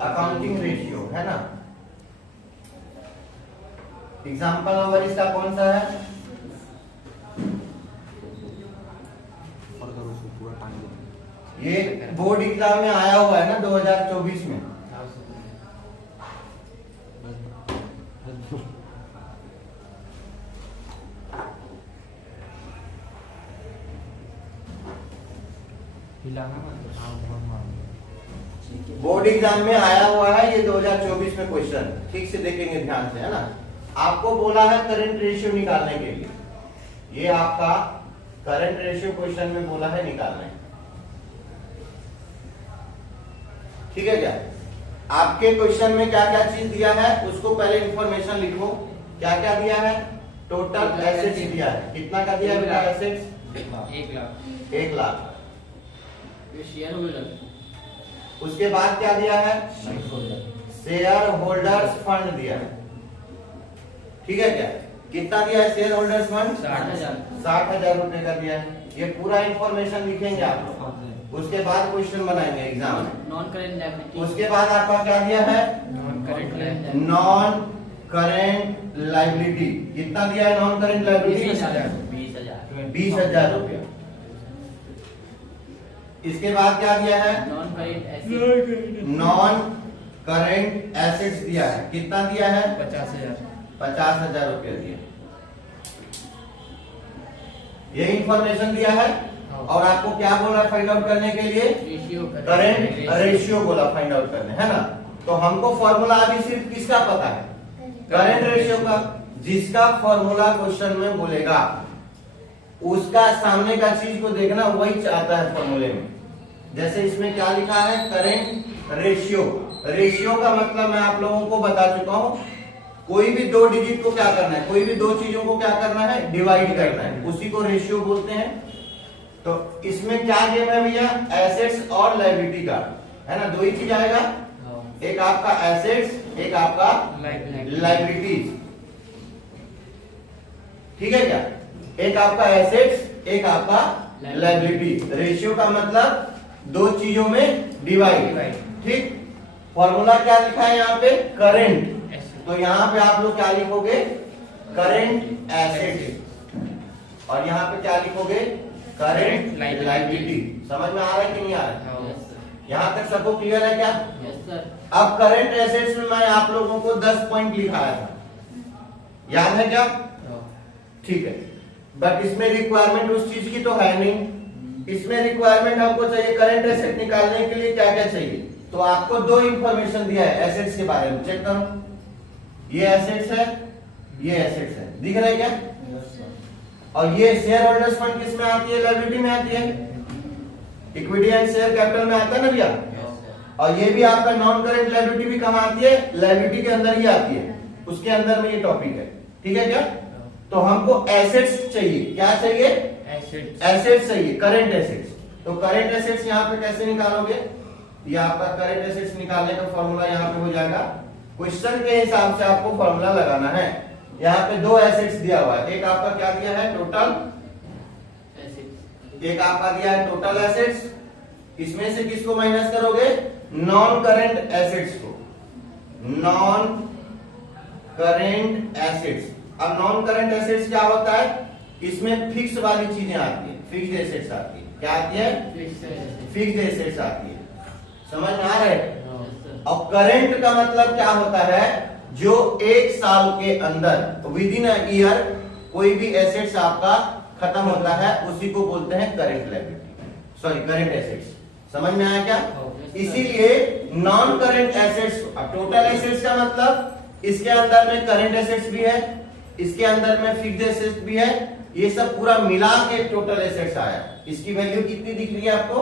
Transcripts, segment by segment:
Accounting ratio है ना। Example number इसका कौन सा है? ये बोर्ड एग्जाम में आया हुआ है ना 2024 में। बोर्ड एग्जाम में आया हुआ है ये 2024 में क्वेश्चन, ठीक से देखेंगे ध्यान से, है ना। आपको बोला है करंट रेशियो निकालने के लिए, ये आपका करंट रेशियो क्वेश्चन में बोला है निकालने, ठीक है क्या। आपके क्वेश्चन में क्या क्या चीज दिया है उसको पहले इंफॉर्मेशन लिखो। क्या क्या दिया है? टोटल एसेट्स दिया है। कितना का दिया है बेटा एसेट्स? 1 लाख। 1 लाख। ये शेयर होल्डर, उसके बाद क्या दिया है? शेयर होल्डर्स फंड दिया है, ठीक है क्या। कितना दिया है शेयर होल्डर्स फंड? 60,000। 60,000 रुपए का दिया है। ये पूरा इंफॉर्मेशन लिखेंगे आप लोग, उसके बाद क्वेश्चन बनाएंगे एग्जाम में। नॉन करेंट लायबिलिटी, उसके बाद आपका क्या दिया है? Non current non current liability. कितना दिया है नॉन करेंट लाइबिलिटी? 20,000 रुपया। इसके बाद क्या दिया है? Non current asset, non current assets दिया है। कितना दिया है? 50,000। 50,000 रुपया दिया। ये इंफॉर्मेशन दिया है और आपको क्या बोला फाइंड आउट करने के लिए? रेशियो, करंट रेशियो बोला फाइंड आउट करने, है ना। तो हमको फॉर्मूला अभी सिर्फ किसका पता है? करंट रेशियो का। जिसका फॉर्मूला क्वेश्चन में बोलेगा उसका सामने का चीज को देखना वही चाहता है फॉर्मूले में। जैसे इसमें क्या लिखा है? Current ratio. रेशियो का मतलब मैं आप लोगों को बता चुका हूं, कोई भी दो डिजिट को क्या करना है, कोई भी दो चीजों को क्या करना है? डिवाइड करना है, उसी को रेशियो बोलते हैं। तो इसमें क्या गेम है भैया? एसेट्स और लायबिलिटी का, है ना। दो ही चीज आएगा, एक आपका एसेट्स, एक आपका लायबिलिटीज, ठीक है क्या। एक आपका एसेट्स, एक आपका लायबिलिटी। रेशियो का मतलब दो चीजों में डिवाइड, ठीक। फॉर्मूला क्या लिखा है यहाँ पे? करंट। तो यहाँ पे आप लोग क्या लिखोगे? करंट एसेट्स, और यहाँ पे क्या लिखोगे? Current liability. समझ में आ रहा है कि नहीं आ रहा है? यहाँ तक सबको क्लियर है क्या? Yes sir. अब करंट एसेट्स में मैं आप लोगों को 10 पॉइंट लिखाया था, याद है क्या? ठीक है, बट इसमें रिक्वायरमेंट उस चीज की तो है नहीं। इसमें रिक्वायरमेंट हमको चाहिए करंट एसेट निकालने के लिए क्या क्या चाहिए। तो आपको दो इंफॉर्मेशन दिया है एसेट्स के बारे में, चेक करो। ये एसेट्स है, ये एसेट्स है, दिख रहा है क्या? और ये शेयर होल्डर्स फंड किस में आती है? लायबिलिटी में आती है। इक्विटी एंड शेयर कैपिटल में आता है ना भैया। और ये भी आपका नॉन करेंट लायबिलिटी भी कहाँ आती है? लायबिलिटी के अंदर ही आती है, उसके अंदर में ये टॉपिक है, ठीक है क्या। तो हमको एसेट्स चाहिए। क्या चाहिए? एसेट्स चाहिए, करंट एसेट्स। तो करंट एसेट्स यहाँ पे कैसे निकालोगे? ये आपका करंट एसेट्स निकालने का फॉर्मूला यहाँ पे हो जाएगा। क्वेश्चन के हिसाब से आपको फॉर्मूला लगाना है। यहाँ पे दो एसेट्स दिया हुआ है, एक आपका क्या दिया है? Total assets. एक आपका दिया है टोटल एसेट्स। इसमें से किसको माइनस करोगे? नॉन करेंट एसेट्स को। Non current assets. अब नॉन करेंट एसेट्स क्या होता है? इसमें फिक्स वाली चीजें आती है, फिक्स्ड एसेट्स आती है। क्या आती है? फिक्स्ड एसेट्स आती है। समझ में आ रहा है? और करंट का मतलब क्या होता है? जो एक साल के अंदर विद इन अ ईयर कोई भी एसेट्स आपका खत्म होता है उसी को बोलते हैं current liability, sorry current assets. समझ में आया क्या? इसीलिए non current assets, total assets का मतलब इसके अंदर में करंट एसेट्स भी है, इसके अंदर में फिक्स्ड एसेट्स भी है, ये सब पूरा मिला के टोटल एसेट्स आया। इसकी वैल्यू कितनी दिख रही है आपको?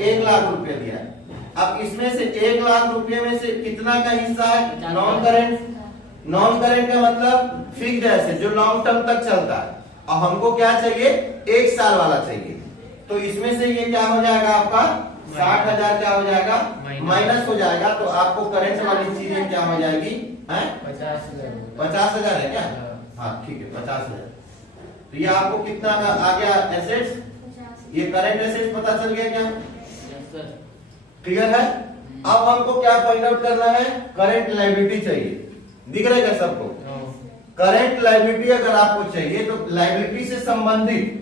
1 लाख रुपए दिया है। अब इसमें से 1 लाख रुपए में से कितना का हिस्सा है? Non current. नॉन करेंट का मतलब फिक्स्ड एसेट जो लॉन्ग टर्म तक चलता है, और हमको क्या चाहिए? 1 साल वाला चाहिए। तो इसमें से ये क्या हो जाएगा आपका? 60,000 क्या हो जाएगा? माइनस हो जाएगा। तो आपको करंट वाली चीजें क्या हो जाएगी? 50,000 है क्या? हाँ ठीक है, 50,000। तो ये आपको कितना का आ गया एसेट्स? ये करंट एसेट्स पता चल गया क्या? क्लियर है? अब हमको क्या फाइंड आउट करना है, करंट लायबिलिटी चाहिए। दिख रहा है क्या सबको? करंट लायबिलिटी अगर आपको चाहिए तो लायबिलिटी से संबंधित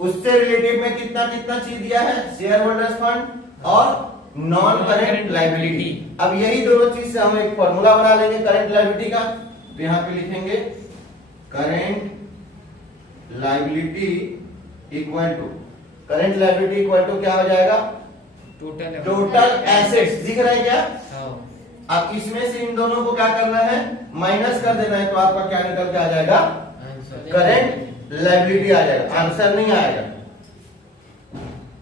उससे रिलेटेड में कितना कितना चीज दिया है, शेयर होल्डर्स फंड और नॉन करंट लायबिलिटी। अब यही दोनों चीज से हम एक फॉर्मूला बना लेंगे करंट लायबिलिटी का। तो यहां पे लिखेंगे current liability equal to, current liability equal to क्या हो जाएगा, टोटल एसेट्स। दिख रहा है क्या? अब इसमें से इन दोनों को क्या करना है, माइनस कर देना है, तो आपका क्या निकल के आ जाएगा, करंट लायबिलिटी आ जाएगा, आंसर नहीं आएगा।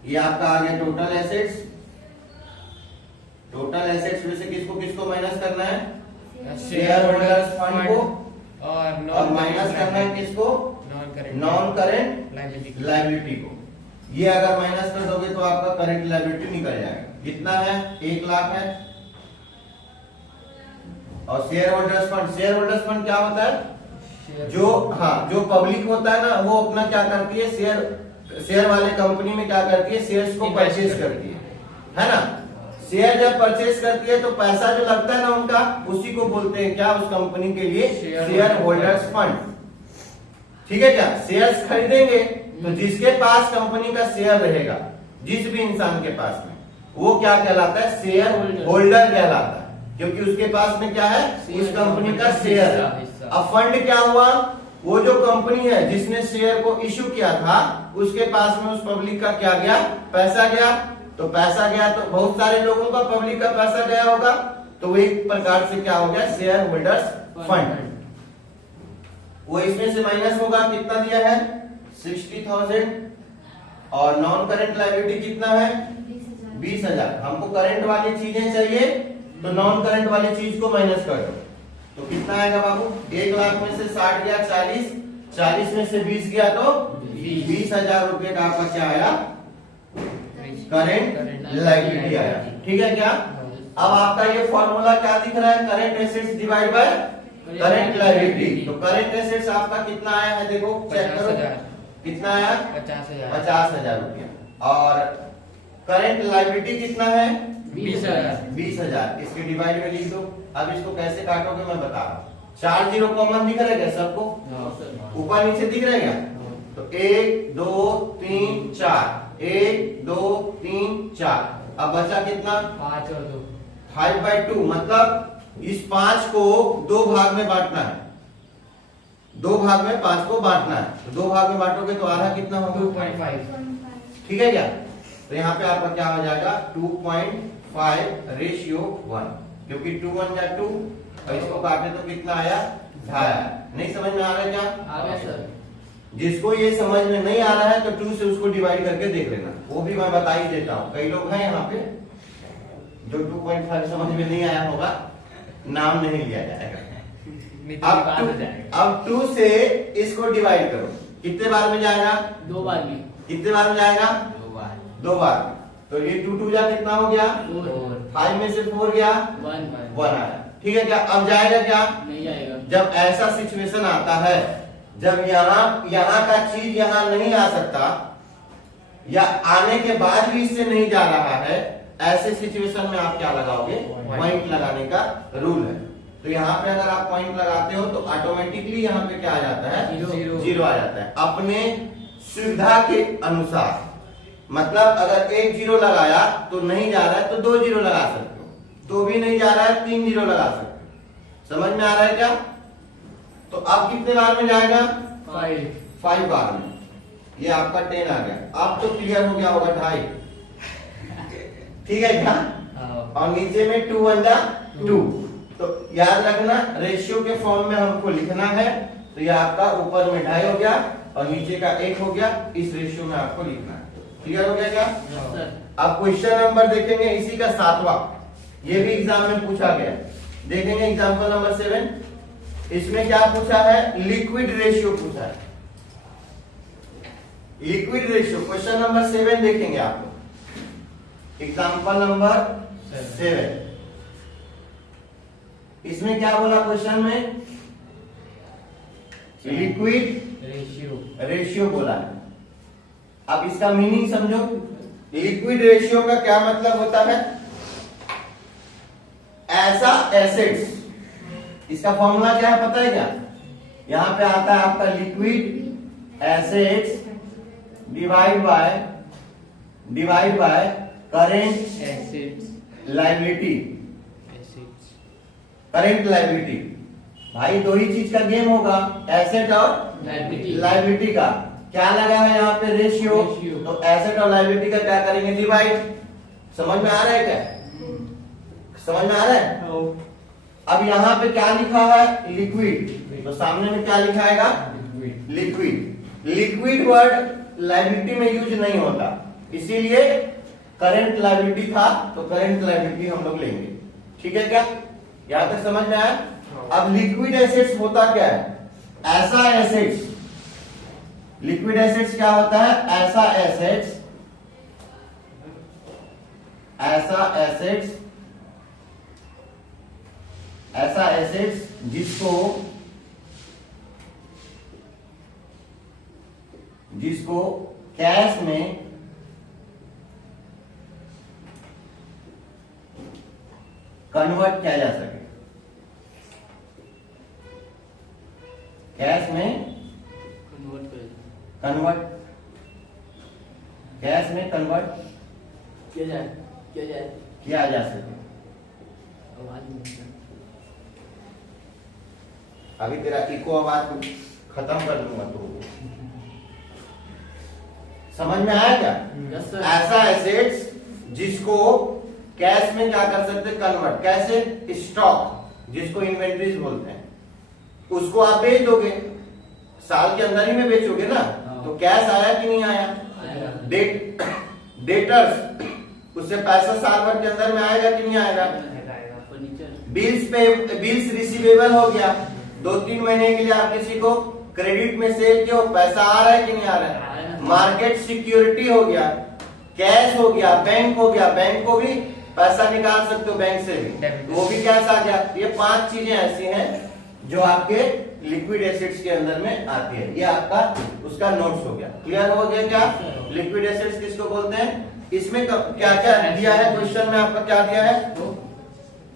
ये आपका आ गया टोटल एसेट्स। टोटल एसेट्स में से किसको किसको माइनस करना है, शेयर होल्डर्स फंड को, और माइनस करना है किसको, नॉन करंट लायबिलिटी को। ये अगर माइनस कर दोगे तो आपका करंट लायबिलिटी निकल जाएगा। कितना है, 1 लाख है। और share holders fund, share holders fund क्या होता है, जो पब्लिक होता है ना, वो अपना क्या करती है, शेयर वाले कंपनी में क्या करती है, शेयर्स को परचेज करती है ना। शेयर जब परचेज करती है तो पैसा जो लगता है ना उनका, उसी को बोलते हैं क्या, उस कंपनी के लिए शेयर होल्डर्स फंड। ठीक है क्या? शेयर्स खरीदेंगे तो जिसके पास कंपनी का शेयर रहेगा, जिस भी इंसान के पास में, वो क्या कहलाता है, शेयर होल्डर कहलाता है, क्योंकि उसके पास में क्या है, उस कंपनी का शेयर है। अब फंड क्या हुआ, वो जो कंपनी है जिसने शेयर को इश्यू किया था, उसके पास में उस पब्लिक का क्या गया, पैसा गया। तो पैसा गया तो बहुत सारे लोगों का, पब्लिक का पैसा गया होगा, तो वो एक प्रकार से क्या हो गया, शेयर होल्डर्स फंड। वो इसमें से माइनस होगा, कितना दिया है, 60,000। और नॉन करंट लायबिलिटी कितना है, 20,000। हमको करंट वाली चीजें चाहिए, तो नॉन करंट वाली चीज को माइनस कर दो, तो कितना आएगा बाबू, 1 लाख में से 60 गया 40, 40 में से 20 गया तो 20,000 रुपए का आपका क्या आया, करंट लायबिलिटी आया। ठीक है क्या? अब आपका ये फॉर्मूला क्या दिख रहा है, current assets divide by current liability. तो करंट एसेट्स आपका कितना आया है, देखो चेक करो, कितना आया, 50,000 रुपया। और करंट लायबिलिटी कितना है, 20,000। इसके डिवाइड में लिख दो। अब इसको कैसे काटोगे मैं बता रहा हूँ। 4 जीरो कॉमन दिख रहा है क्या सबको, ऊपर नीचे दिख रहा है क्या? तो 1 2 3 4, 1 2 3 4। अब बचा कितना, 5 और 2, 5/2। मतलब इस 5 को 2 भाग में बांटना है, 2 भाग में 5 को बांटना है। तो 2 भाग में बांटोगे तो आधा कितना होगा, 2.5। ठीक है क्या? तो यहाँ पे आपका क्या हो जाएगा, 2.5:1, क्योंकि 2 1 जा 2, और इसको काटे तो कितना आया, 2.5। नहीं समझ में आ रहा है क्या? आ गया सर। जिसको ये समझ में नहीं आ रहा है तो 2 से उसको डिवाइड करके देख लेना, वो भी मैं बता ही देता हूँ। कई लोग हैं यहाँ पे जो 2.5 समझ में नहीं आया होगा, नाम नहीं लिया जाएगा। अब 2 से इसको डिवाइड करो, कितने बार में जाएगा, 2 बार में। कितने बार में जाएगा, 2 बार में। तो ये 2 2 जा कितना हो गया, 5 में से 4 गया, 1 आया। ठीक है क्या? अब जाएगा क्या, नहीं जाएगा। जब ऐसा सिचुएशन आता है, जब यहाँ का चीज यहाँ नहीं आ सकता, या आने के बाद भी इससे नहीं जा रहा है, ऐसे सिचुएशन में आप क्या लगाओगे, पॉइंट लगाने का रूल है। तो यहाँ पे अगर आप पॉइंट लगाते हो तो ऑटोमेटिकली यहाँ पे क्या आ जाता है, जीरो आ जाता है, अपने सुविधा के अनुसार। मतलब अगर 1 0 लगाया तो नहीं जा रहा है तो 2 0 लगा सकते हो, तो भी नहीं जा रहा है 3 0 लगा सकते हो। समझ में आ रहा है क्या? तो अब कितने बार में जाएगा, 5 बार में। ये आपका 10 आ गया। अब तो क्लियर हो गया होगा 2.5, ठीक है क्या? और नीचे में 2 1 जा 2। तो याद रखना, रेशियो के फॉर्म में हमको लिखना है। तो ये आपका ऊपर में 2.5 हो गया और नीचे का 1 हो गया, इस रेशियो में आपको लिखना है। क्लियर हो गया क्या? अब क्वेश्चन नंबर देखेंगे इसी का 7वां, ये भी एग्जाम में पूछा गया। देखेंगे एग्जाम्पल नंबर 7। इसमें क्या पूछा है, लिक्विड रेशियो पूछा है। लिक्विड रेशियो क्वेश्चन नंबर 7 देखेंगे आप लोग, एग्जाम्पल नंबर 7। इसमें क्या बोला क्वेश्चन में, लिक्विड रेशियो बोला है। अब इसका मीनिंग समझो। लिक्विड रेशियो का क्या मतलब होता है, ऐसा एसेट्स, इसका फॉर्मूला क्या है पता है क्या? यहां पे आता है आपका liquid assets divide by current assets liability. Assets current liability भाई दो ही चीज का गेम होगा, एसेट और लायबिलिटी का। क्या लगा है यहाँ पे? रेशियो। Ratio। तो एसेट और लायबिलिटी का क्या करेंगे? डिवाइड। समझ में आ रहा है क्या? समझ में आ रहा है? अब यहाँ पे क्या लिखा है? लिक्विड। तो सामने में क्या लिखाएगा? लिक्विड। लिक्विड वर्ड लायबिलिटी में यूज नहीं होता, इसीलिए करंट लायबिलिटी था तो करंट लायबिलिटी हम लोग लेंगे। ठीक है क्या? यहां तक समझ में आया? अब लिक्विड एसेट्स होता क्या है? ऐसा एसेट्स। लिक्विड एसेट्स क्या होता है? ऐसा एसेट्स, ऐसा एसेट्स, ऐसा एसेट्स जिसको कैश में कन्वर्ट किया जा सके। कैश में कन्वर्ट कैश में कन्वर्ट किया जा सके। अभी तेरा इको आवाज खत्म कर दूंगा तो समझ में आया क्या? ऐसा एसेट्स जिसको कैश में क्या कर सकते? कन्वर्ट। कैसे? स्टॉक, जिसको इन्वेंट्रीज बोलते हैं, उसको आप बेच दोगे, साल के अंदर ही में बेचोगे ना, तो कैश आया कि नहीं आया? डेटर्स, उससे पैसा साल भर के अंदर में आएगा कि नहीं आएगा? बिल्स रिसीवेबल हो गया, 2-3 महीने के लिए आप किसी को क्रेडिट में सेल किया, पैसा आ रहा है कि नहीं आ रहा है? मार्केट सिक्योरिटी हो गया, कैश हो गया, बैंक हो गया, बैंक को भी पैसा निकाल सकते हो बैंक से भी, वो भी कैश आ गया। ये 5 चीजें ऐसी हैं जो आपके लिक्विड एसेट्स के अंदर में आती है। ये आपका उसका नोट्स हो गया। क्लियर हो गया क्या? लिक्विड एसेट्स किसको बोलते हैं? इसमें क्या क्या दिया है? क्वेश्चन में आपका क्या दिया है?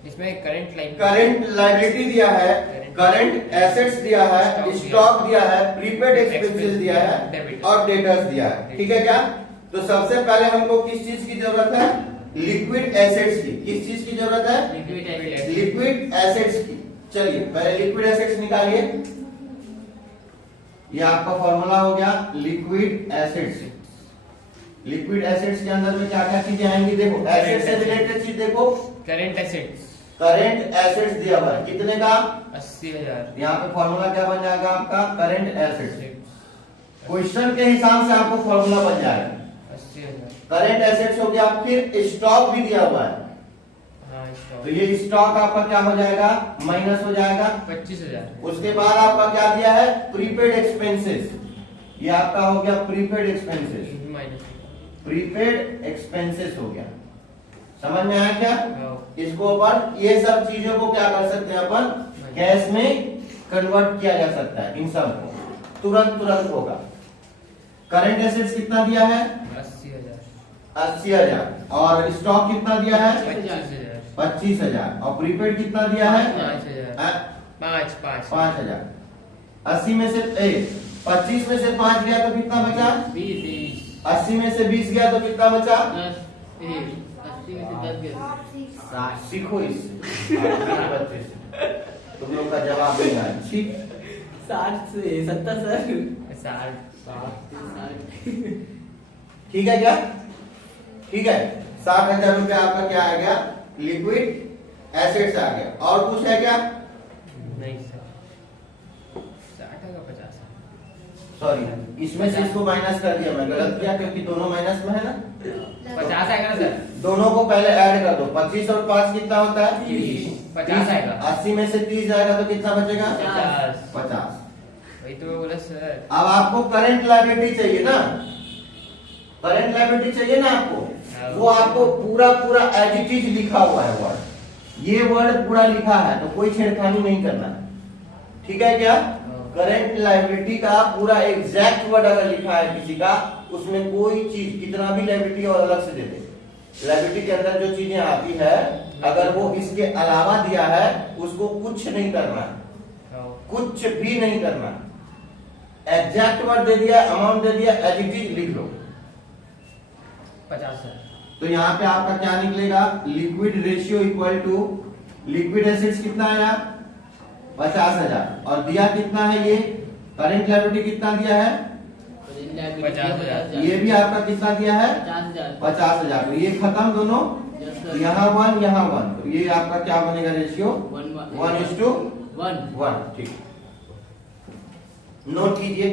इसमें करंट लायबिलिटी दिया है, करंट एसेट्स दिया है, स्टॉक दिया है, प्रीपेड एक्सपेंसेस दिया है और डेटर्स दिया है। ठीक है क्या? तो सबसे पहले हमको किस चीज की जरूरत है? लिक्विड एसेट्स की। किस चीज की जरूरत है? लिक्विड एसेट्स की। चलिए पहले लिक्विड एसेट्स निकालिए। ये आपका फॉर्मूला हो गया लिक्विड एसेट्स। लिक्विड एसेट्स के अंदर में क्या क्या चीजें आएंगी? देखो एसेट्स से रिलेटेड चीज देखो। करंट एसेट्स दिया हुआ है कितने का? 80,000। यहाँ पे फॉर्मूला क्या बन जाएगा आपका? Current assets. क्वेश्चन के हिसाब से आपको फॉर्मूला बन जाएगा। 80,000। करंट एसेट्स हो गया, फिर स्टॉक भी दिया हुआ है, तो ये स्टॉक आपका क्या हो जाएगा? माइनस हो जाएगा 25,000। उसके बाद आपका क्या दिया है? Prepaid expenses. ये आपका हो गया प्रीपेड एक्सपेंसेस। प्रीपेड एक्सपेंसेस हो गया। समझ में आया क्या? इसको अपन ये सब चीजों को क्या कर सकते हैं? अपन कैश में कन्वर्ट किया जा सकता है। इन सब को तुरंत होगा। करंट एसेट्स कितना दिया है? 80,000 और स्टॉक कितना दिया है? 25,000 और प्रीपेड कितना दिया है? 5,000। 80 में से 25 में से 5 गया तो कितना बचा? 80 में से 20 गया तो कितना बचा? 60। सीखो इससे बच्चे से, तुम लोग का जवाब देना है। ठीक 60 से 70 सर। 60। ठीक है क्या? ठीक है। 60,000 रुपया आपका क्या आ गया? लिक्विड एसेट्स आ गया। और कुछ है क्या? नहीं सर, 60 का 50। सॉरी, इसमें से इसको माइनस कर दिया मैं, गलत किया क्योंकि दोनों माइनस में है ना। 50 आएगा ना सर? दोनों को पहले ऐड कर दो। 25 और 5 कितना होता है? 30। 50 आएगा। 80 में से 30 जाएगा तो कितना बचेगा? 50। वही तो बोला सर। अब आपको करंट लायबिलिटी चाहिए ना, करंट लायबिलिटी चाहिए ना आपको, वो आपको पूरा एज इट इज लिखा हुआ है वर्ड। ये वर्ड पूरा लिखा है तो कोई छेड़खानी नहीं करना है। ठीक है क्या? करंट लायबिलिटी का पूरा एग्जैक्ट वर्ड अगर लिखा है किसी का, उसमें कोई चीज कितना भी लायबिलिटी और अलग से दे दे, लायबिलिटी के अंदर जो चीजें आती है, अगर वो इसके अलावा दिया है उसको कुछ नहीं करना, कुछ भी नहीं करना। एग्जैक्ट वर्ड दे दिया, अमाउंट दे दिया, एज इट इज लिख लो 50 सर। तो यहाँ पे आपका क्या निकलेगा, liquid ratio equal to liquid assets कितना आया 50,000 और दिया कितना है ये करेंट लायबिलिटी कितना दिया है 50,000। ये भी आपका कितना दिया है 50,000। तो ये खत्म दोनों, यहाँ 1 यहाँ 1, तो ये आपका क्या बनेगा रेशियो 1:1। ठीक, नोट कीजिए।